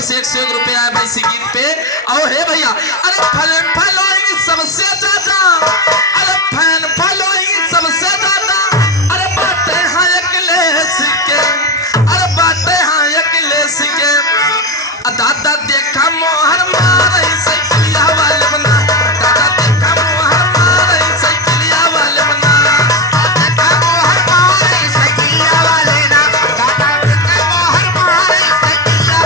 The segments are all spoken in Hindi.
तरफ से 101 रुपया है भाई इसी गीत पे। और है भैया अरे फैन फॉलोइंग सबसे ज्यादा, अरे फैन फॉलोइंग सबसे ज्यादा, अरे बातें हाँ अखिलेश के, अरे बातें हाँ अखिलेश के। दादा देखा मोहर मार साइकिलिया वाले बना, दादा देखा मोहर मार साइकिलिया वाले बना, देखा मोहर मार साइकिलिया वाले ना, दादा देखा मोहर मार साइकिलिया।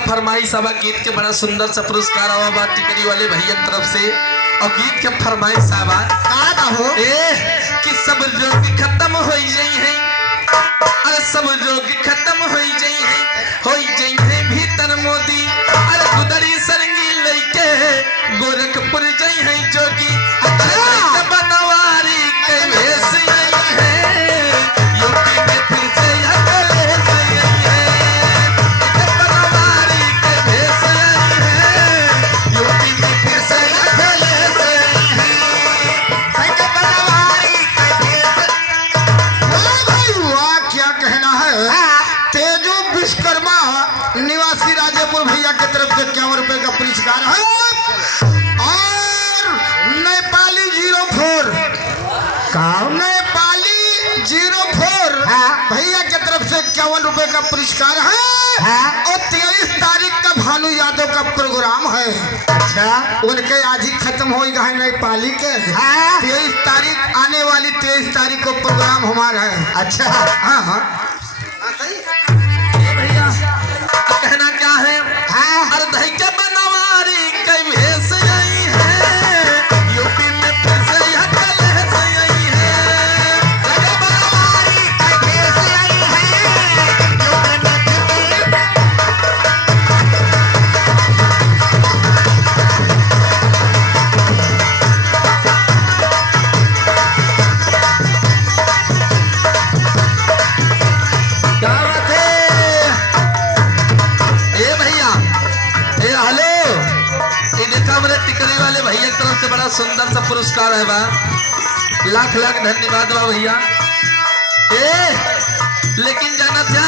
फरमाइश आवा गीत के बड़ा सुंदर सा पुरस्कार आवा बा टिकरी वाले भैया तरफ से। और गीत के फरमाइश आवा हो कि सब रोग खत्म हो जाई है, अरे सब रोग खत्म हो जाई है भीतर मोदी, अरे गुदड़ी सरंगी लेके गोरखपुर जाई है जोगी, अरे बनवारी के भेस आई है यूपी में फिर से अकलेश आई है, बनवारी के भेस आई है यूपी में फिर से अकलेश आई है। बनवारी के भेस। वाह क्या कहना है। तेजू विश्वकर्मा निवासी राजेपुर भैया की तरफ से 51 रुपए का पुरस्कार है। और नेपाली 04 नेपाली 04 भैया की तरफ से 51 रुपए का पुरस्कार है। और 23 तारीख का भानु यादव का प्रोग्राम है। अच्छा उनके आज ही खत्म हो गए नेपाली के। 23 तारीख आने वाली 23 तारीख को प्रोग्राम हमारा है। अच्छा हाँ हाँ भैया कहना क्या है, अरे दही के बनवारी के भेस आई है यूपी में फिर से अकलेश आई है, अरे बनवारी के भेस आई है यूपी में फिर क्या बात है। ए भैया ए हेलो, ये देखा मेरे टिकरी वाले भैया की तरफ से बड़ा सुंदर सा पुरस्कार है बा, लाख लाख धन्यवाद बा भैया। लेकिन जाना था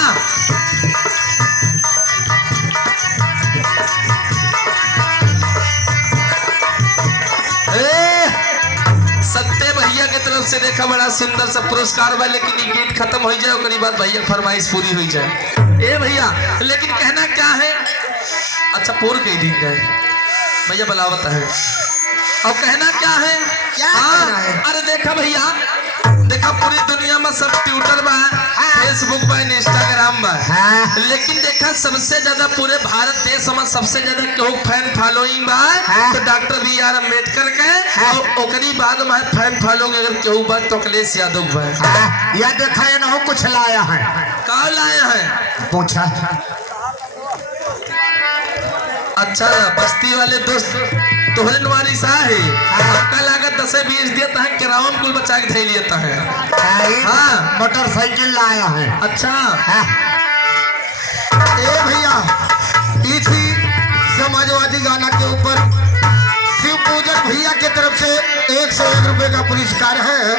सत्य भैया की तरफ से देखा बड़ा सुंदर सा पुरस्कार बा, लेकिन ये गीत खत्म हो जाए उसके बाद भैया फरमाइश पूरी हो जाए। ए भैया लेकिन कहना क्या है, अच्छा पूर कह दी गए भैया बलावत है। और कहना क्या है, क्या कहना है? अरे देखा भैया देखा पूरी दुनिया में सब ट्विटर बा, फेसबुक बा, इंस्टाग्राम बा, लेकिन देखा सबसे ज्यादा पूरे भारत देश में सबसे ज्यादा क्यों फैन फॉलोइंग बा तो डॉक्टर BR अम्बेडकर के। और ओकरी बाद में फैन फॉलोइंग अगर क्यों बा तो अखिलेश यादव बा। या देखा ये ना हो कुछ लाया है। का लाया है पूछा अच्छा बस्ती वाले दोस्त तोहरे नवारी सा है, आपका लागत 10-20 देता है किरावन कुल बचा के धै लेता है। हाँ मोटरसाइकिल लाया है। अच्छा ए भैया इसी समाजवादी गाना के ऊपर शिव पूजन भैया की तरफ से 101 रुपए का पुरस्कार है।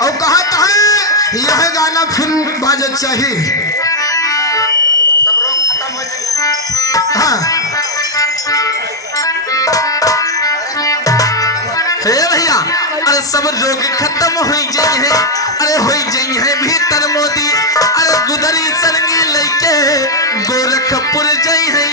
और कहा है यह गाना फिल्म बाजत चाहिए। हाँ भैया अरे सब रोग खत्म हो जाई है, अरे हो जाई है भीतर मोदी, अरे गुदरी सरंगी लेके गोरखपुर जाई है